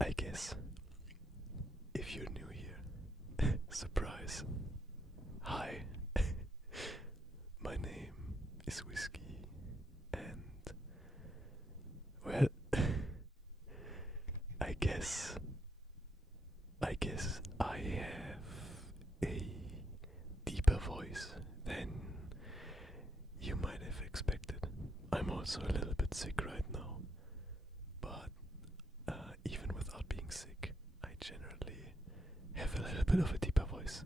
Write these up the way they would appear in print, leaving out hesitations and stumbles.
I guess if you're new here, surprise. Hi, my name is Whisky, and well, I guess I have a deeper voice than you might have expected. I'm also a little bit sick right now, but even without being sick, I generally have a little bit of a deeper voice.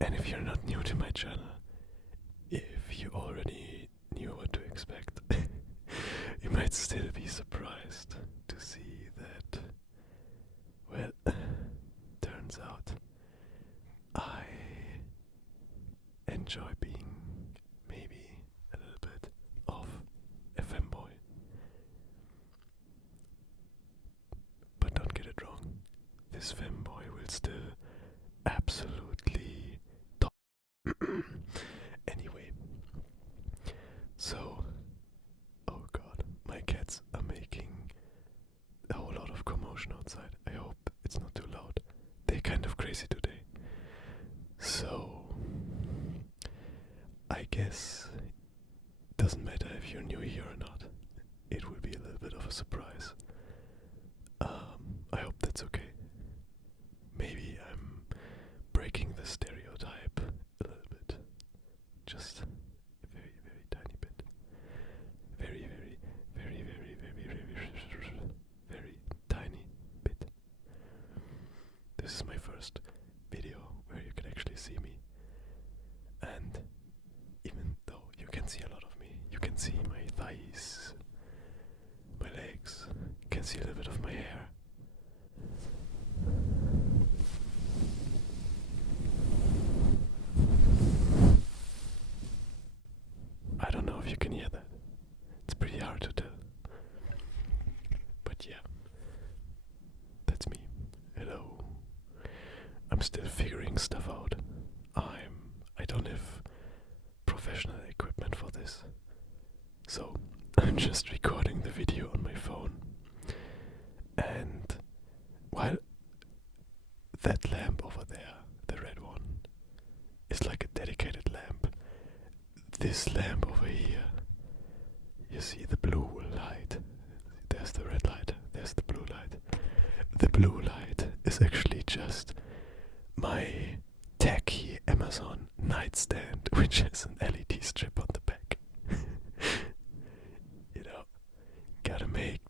And if you're not new to my channel, if you already knew what to expect, you might still be surprised to see that, well, turns out I enjoy being maybe a little bit of a femboy. But don't get it wrong, this femboy will still absolutely top. Anyway, so, oh god, my cats are making a whole lot of commotion outside. I hope it's not too loud. They're kind of crazy today. So, I guess it doesn't matter if you're new here or not. It will be a little bit of a surprise. I hope that's okay. Maybe I'm breaking the stereotype a little bit. Just a very, very tiny bit. Very, very, very, very, very, very, very tiny bit. This is my first video where you can actually see me. And even though you can see a lot of me, you can see my thighs, my legs, you can see a little bit of my hair. I don't know if you can hear that. It's pretty hard to tell. But yeah, that's me. Hello. I'm still figuring stuff out. I don't have professional equipment for this. So I'm just recording the video on my phone. And while that lamp over there, the red one, is like a dedicated lamp, this lamp over here, you see the blue light. There's the red light, there's the blue light. The blue light is actually just my tacky Amazon nightstand, which has an LED strip on the back. You know, gotta make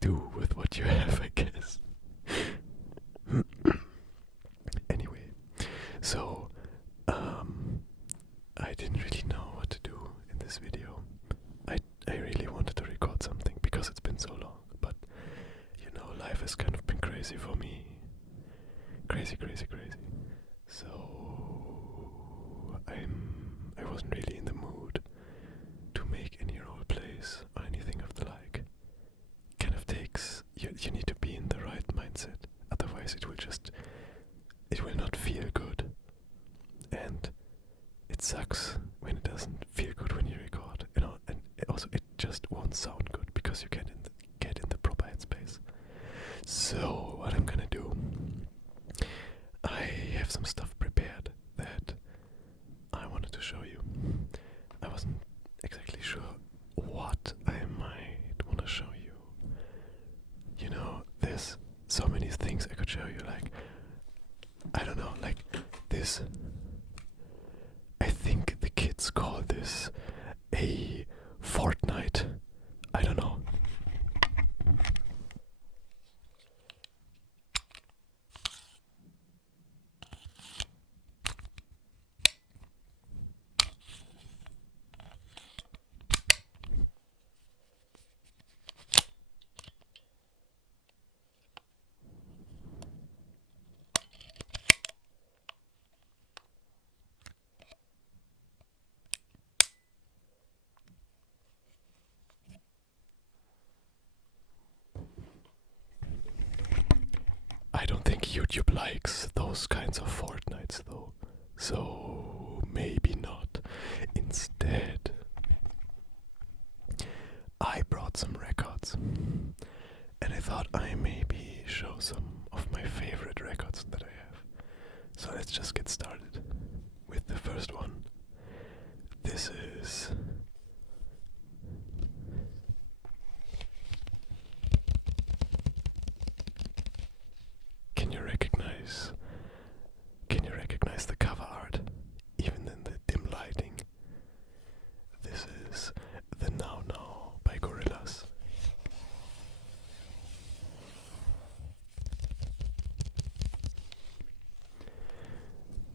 do with what you have, I guess. Anyway, so, I didn't really know what to do in this video. I really wanted to record something because it's been so long, but, you know, life has kind of been crazy for me. Crazy. So, I wasn't really in the mood to make any role plays or anything of the like. Kind of takes, you need to be in the right mindset, otherwise it will not feel good. And it sucks when it doesn't feel good when you record, you know, and also it just won't sound good because you can't get in the proper headspace. So what I'm gonna do, I have some stuff prepared that I wanted to show you. I wasn't exactly sure what I might want to show you. You know, there's so many things I could show you, like, I don't know, like this. I think the kids call this a fortnight. I don't know. I don't think YouTube likes those kinds of fortnights though. So maybe not. Instead, I brought some records. thought I maybe show some of my favorite records that I have. So let's just get started with the first one. This is Can you recognize the cover art even in the dim lighting? This is the Now Now by Gorillaz.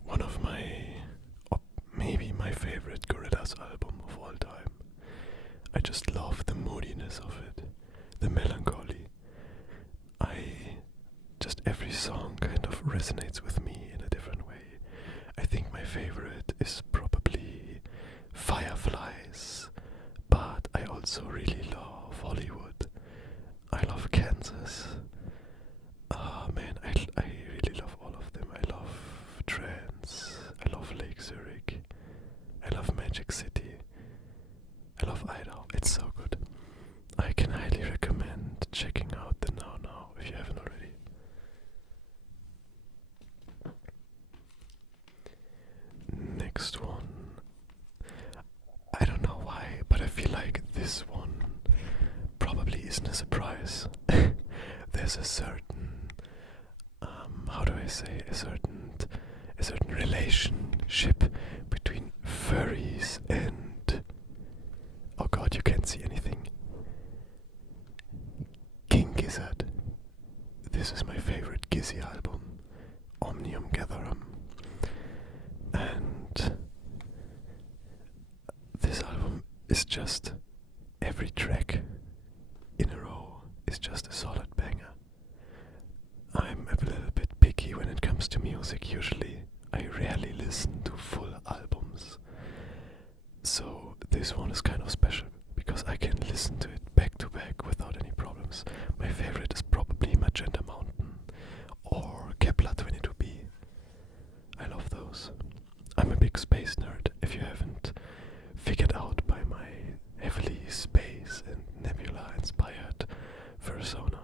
One of maybe my favorite Gorillaz album of all time. I just love the moodiness of it, the melancholy. Every song kind of resonates with me in a different way. I think my favorite is probably Fireflies, but I also really love Hollywood. I love Kansas. Man, I really love all of them. I love Trance. I love Lake Zurich. I love Magic City. I love Idaho. It's so good. I can highly recommend checking out the Now Now if you haven't already. Next one. I don't know why, but I feel like this one probably isn't a surprise. There's a certain, how do I say, a certain relationship between furries and, oh god, you can't see anything, King Gizzard. This is my favorite Gizzy album, Omnium Gatherum. And this album is just, every track in a row is just a solid banger. I'm a little bit picky when it comes to music usually. I rarely listen to full albums. So this one is kind of special because I can listen to it back to back without any problems. My favorite is probably Magenta Mountain or Kepler 22b. I love those. I'm a big space nerd, if you haven't figured out by my heavily space and nebula inspired persona.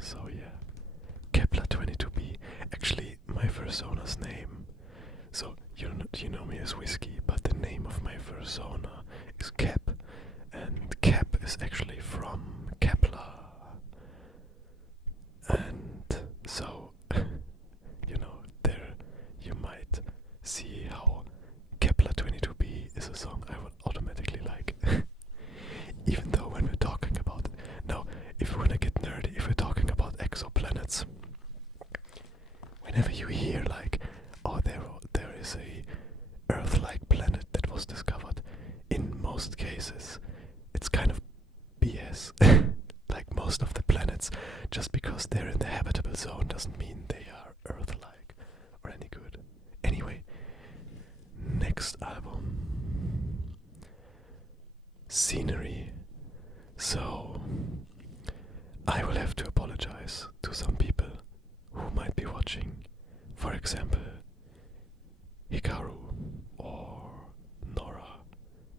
So yeah, Kepler 22b. Actually, my persona's name. So you know me as Whisky, but the name of my persona is Cap, and Cap is actually from Kepler. And so, there you might see how Kepler 22b is a song I would automatically like. Even though when we're talking about, now if we wanna get nerdy, if we're talking about exoplanets, whenever you hear like, oh there is a Earth-like planet that was discovered, in most cases it's kind of BS. Like most of the planets, just because they're in the habitable zone doesn't mean they are Earth-like or any good. Anyway, next album, Scenery. So I will have to apologize to some people who might be watching. For example, Hikaru or Nora.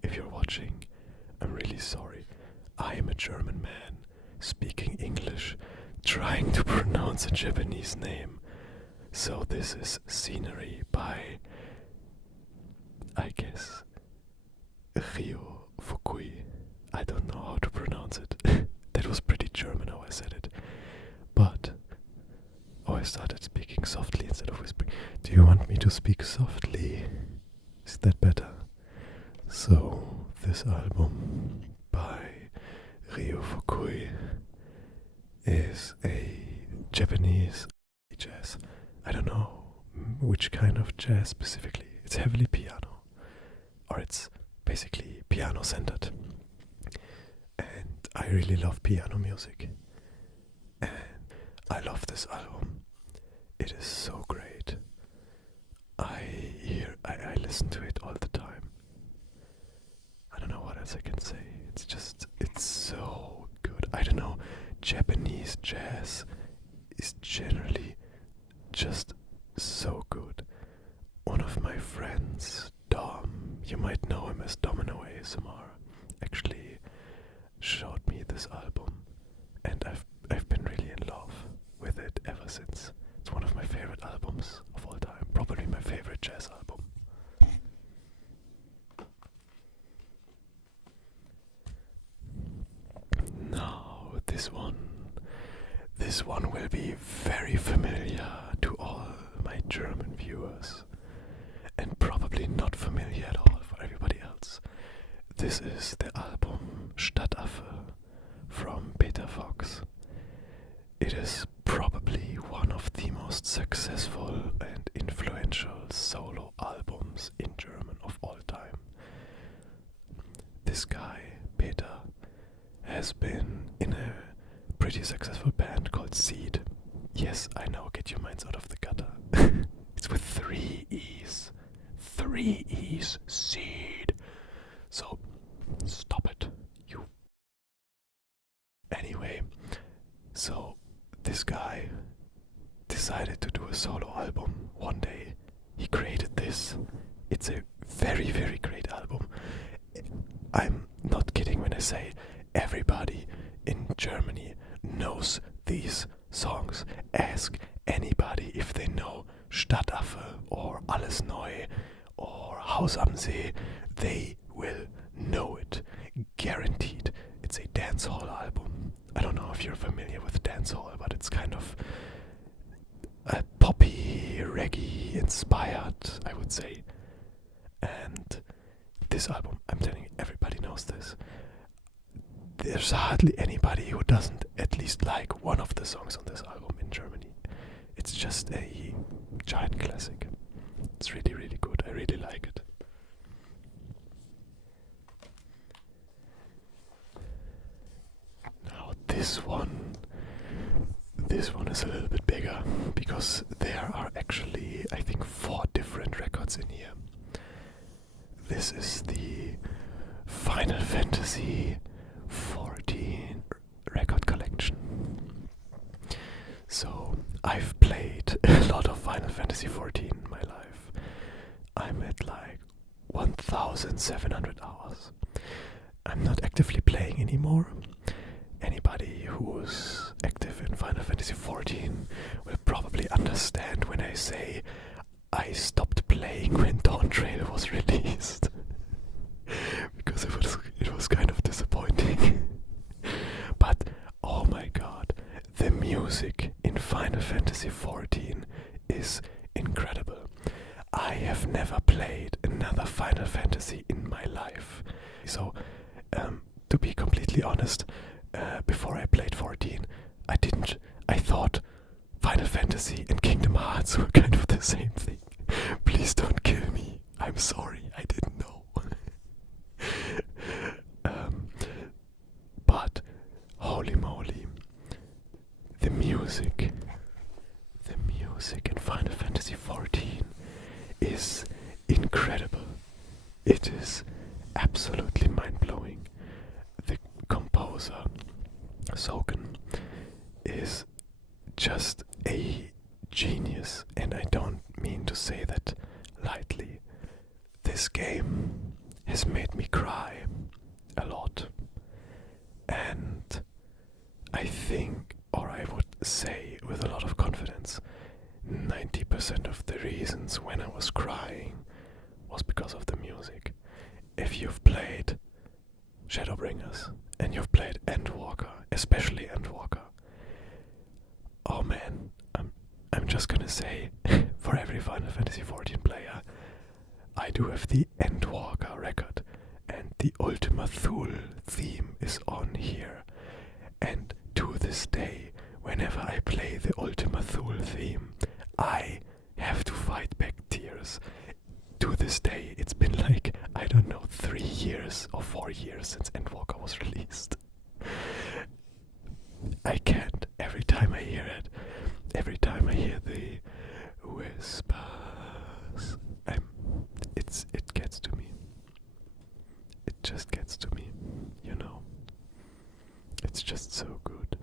If you're watching, I'm really sorry. I am a German man speaking English, trying to pronounce a Japanese name. So this is Scenery by, I guess, Ryo Fukui. I don't know how to pronounce it. That was pretty German how I said it. But, I started speaking softly instead of whispering. Do you want me to speak softly? Is that better? So, this album by Ryo Fukui is a Japanese jazz. I don't know which kind of jazz specifically. It's heavily piano, or it's basically piano centered. And I really love piano music. And I love this album. It is so great. I listen to it all the time. I don't know what else I can say. It's so good. I don't know. Japanese jazz is generally just so good. One of my friends, Dom, you might know him as Domino ASMR, actually showed me this album, and I've been since it's one of my favorite albums of all time. Probably my favorite jazz album. Now, this one will be very familiar to all my German viewers, and probably not familiar at all for everybody else. This is the album Stadtaffe from Peter Fox. It is probably one of the most successful and influential solo albums in German of all time. This guy, Peter, has been in a pretty successful band called Seed. Yes, I know, get your minds out of the gutter. It's with 3 E's. 3 E's, Seed. So, stop it, you. Anyway, so this guy decided to do a solo album one day. He created this. It's a very, very great album. I'm not kidding when I say everybody in Germany knows these songs. Ask anybody if they know Stadtaffe or Alles Neu or Haus am See. They will know it. Guaranteed. It's a dancehall album. I don't know if you're familiar with dancehall, but it's kind of a poppy, reggae inspired, I would say. And this album, I'm telling you, everybody knows this. There's hardly anybody who doesn't at least like one of the songs on this album in Germany. It's just a giant classic. It's really, really good. I really like it. Now this one is a little bit bigger because there are actually, I think, 4 different records in here. This is the Final Fantasy 14 record collection. So I've played a lot of Final Fantasy 14 in my life. I'm at like 1,700 hours. I'm not actively playing anymore. Anybody who's active in Final Fantasy 14 will probably understand when I say I stopped playing when Dawn Trail was released. Because it was kind of disappointing. But oh my god, the music in Final Fantasy 14 is incredible. I have never played another Final Fantasy in my life. So, to be completely honest, before I played 14, I thought Final Fantasy and Kingdom Hearts were kind of the same thing. Please don't kill me. I'm sorry, I didn't know. But holy moly, the music in Final Fantasy 14 is incredible. It is absolutely mind-blowing. The composer, Soken, is just a genius, and I don't mean to say that lightly. This game has made me cry a lot, and I think, or I would say with a lot of confidence, 90% of the reasons when I was crying was because of the music. If you've played Shadowbringers and you've played Endwalker, especially Endwalker, oh man, I'm just gonna say, for every Final Fantasy 14 player, I do have the Endwalker record, and the Ultima Thule theme is on here. And to this day, whenever I play the Ultima Thule theme, I have to fight back tears. To this day, it's been like, I don't know, 3 years or 4 years since Endwalker was released. I can't. Every time I hear it, every time I hear the whispers, it gets to me. It just gets to me, you know. It's just so good.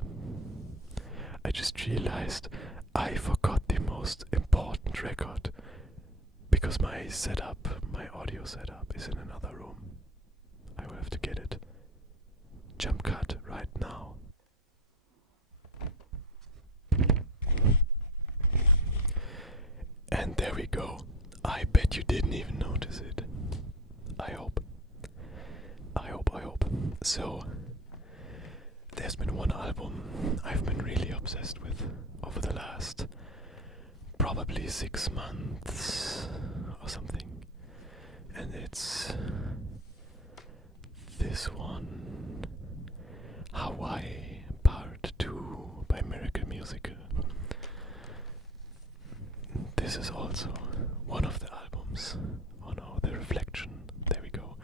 I just realized I forgot the most important record because my audio setup is in another room. I will have to get it. Jump cut right now. And there we go. I bet you didn't even notice it. I hope. So, there's been one album I've been really obsessed with over the last probably 6 months or something. And it's this one, Hawaii Part 2 by Miracle Musical. This is also one of the albums. Oh no, the reflection. There we go.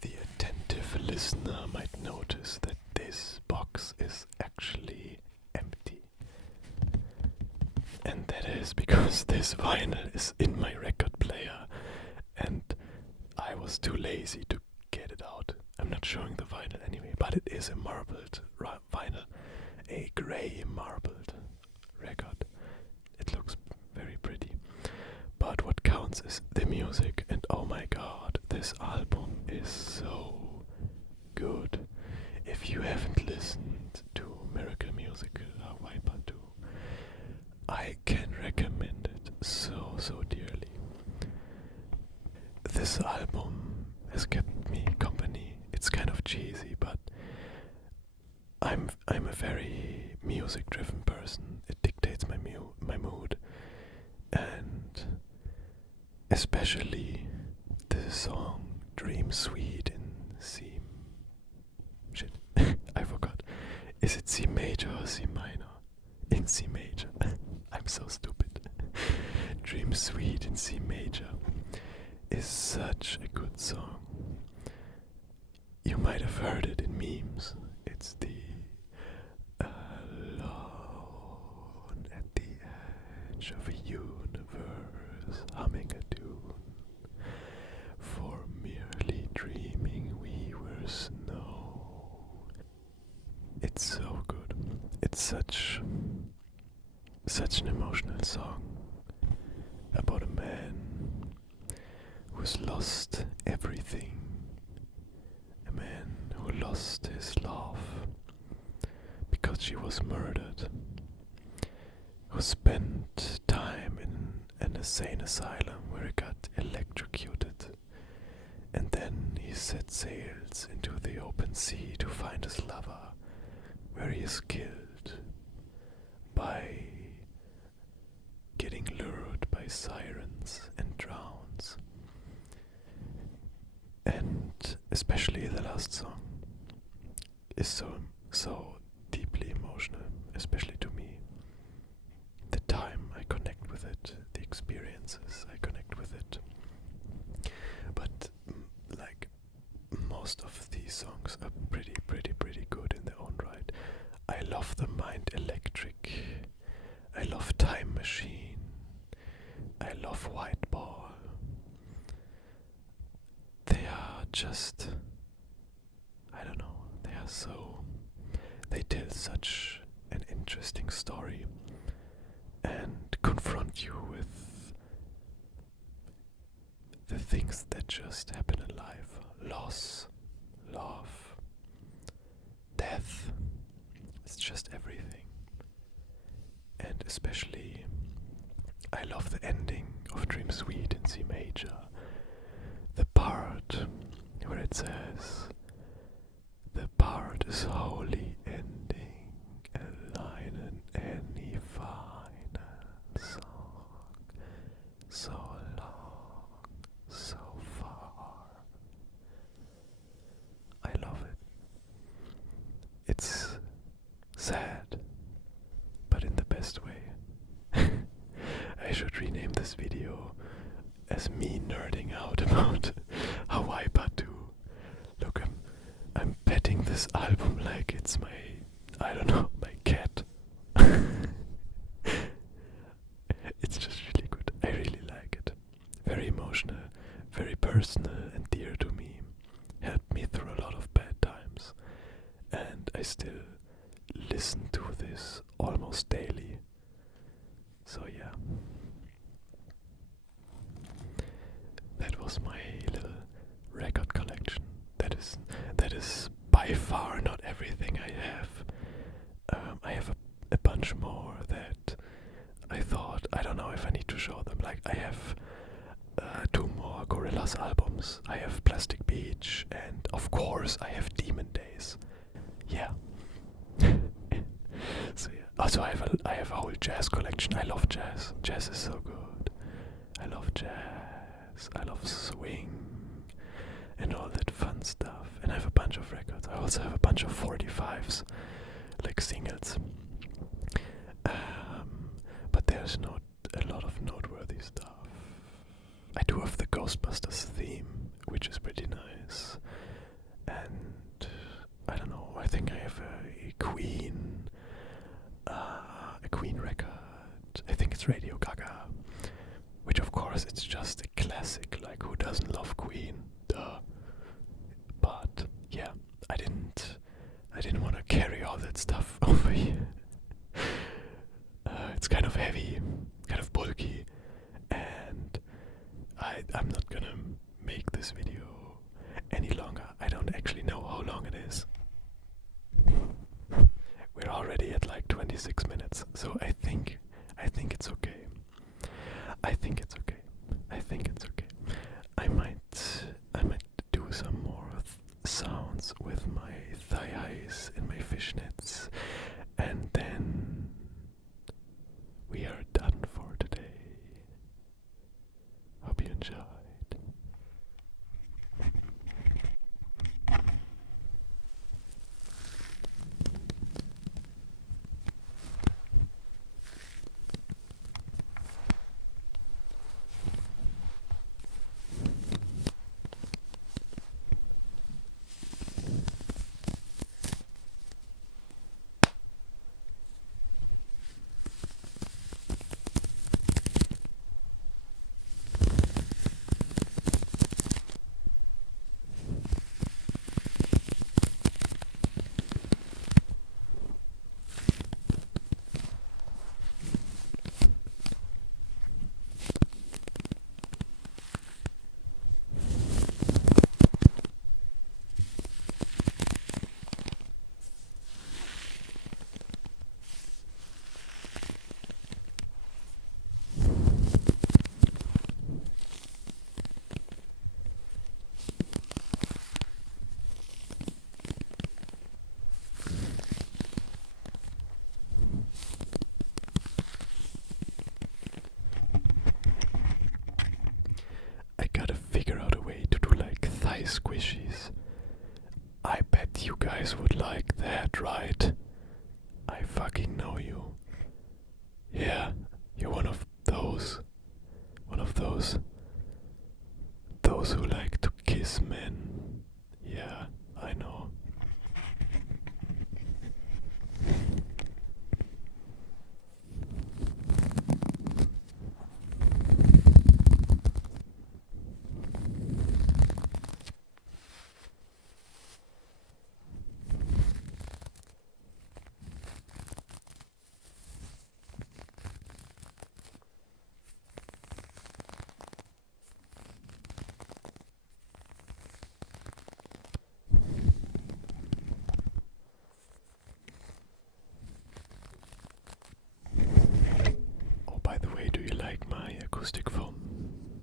The attentive listener might notice that this box is actually empty. And that is because this vinyl is in my record player and I was too lazy to get it out. I'm not showing the vinyl anyway, but it is a marbled vinyl, a grey marbled record. It looks very pretty. But what counts is the music, and oh my god, this album is so good. If you haven't listened to Miracle Musical Hawaii Part 2, I can recommend it so dearly. This album has kept me company. It's kind of cheesy, but I'm a very music-driven person. It dictates my mood, and especially the song "Dream Sweet" in C. Shit, I forgot. Is it C major or C minor? In C major. I'm so stupid. "Dream Sweet" in C major is such a good song. You might have heard it in memes. It's the alone at the edge of a universe, humming a tune. For merely dreaming we were snow. It's so good. It's such an emotional song about a man who's lost everything. A man who lost his love because she was murdered. Who spent time in an insane asylum where he got electrocuted. And then he set sails into the open sea to find his lover, where he is killed by getting lured by sirens and drowns. And especially the last song is so deeply emotional, especially to me. The time I connect with it, the experiences I connect with it. But like most of these songs are pretty good in their own right. I love the Mind Electric. I love Time Machine. I love White Ball. They are just, I don't know, they tell such an interesting story and confront you with the things that just happen in life. Loss, love, death. It's just everything. And especially, I love the ending of Dream Sweet in C major. The part where it says, "The part is wholly ending, a line in any final song. So long, so far." I love it. It's sad, but in the best way. I should rename this video as me nerding out about Hawaii Part 2. Look, I'm petting this album like it's my cat. It's just really good. I really like it. Very emotional, very personal and dear to me. Helped me through a lot of bad times. And I still listen to this almost daily. So yeah. was my little record collection. That is by far not everything I have. I have a bunch more that I thought, I don't know if I need to show them. Like, I have 2 more Gorillaz albums. I have Plastic Beach, and of course I have Demon Days. Yeah. So yeah. Also I have a whole jazz collection. I love jazz. Jazz is so good. I love jazz. I love swing and all that fun stuff. And I have a bunch of records. I also have a bunch of 45s, like singles. But there's not a lot of noteworthy stuff. I do have the Ghostbusters theme, which is pretty nice. And I don't know, I think I have a Queen record. I think it's Radio Gaga, which of course it's just a classic. Like, who doesn't love Queen? Duh. But yeah, I didn't want to carry all that stuff over here. It's kind of heavy, kind of bulky, and I'm not gonna make this video any longer. I don't actually know how long it is. We're already at like 26 minutes, so I think it's okay. I think it's okay. I might do some more sounds with my thigh highs and my fishnets, and then we are done for today. Hope you enjoyed. Squishies. I bet you guys would like that, right? I fucking know you. Yeah, you're one of those who like to kiss men. Yeah, I know. Acoustic foam.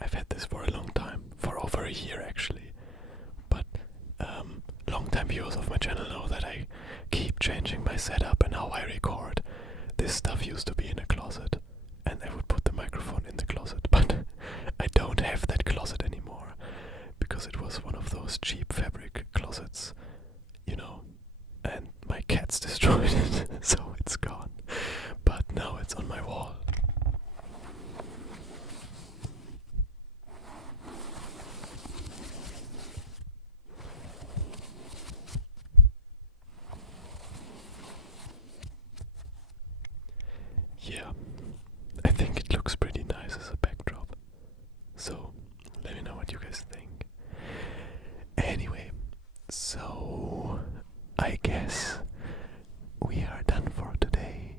I've had this for a long time, for over a year actually, but long-time viewers of my channel know that I keep changing my setup and how I record. This stuff used to be in a closet, and I would put the microphone in the closet, but I don't have that closet anymore, because it was one of those cheap fabric closets, you know, and my cats destroyed it, so it's gone, but now it's on my wall. Yeah, I think it looks pretty nice as a backdrop. So, let me know what you guys think. Anyway, so I guess we are done for today.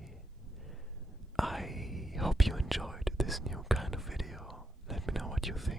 I hope you enjoyed this new kind of video. Let me know what you think.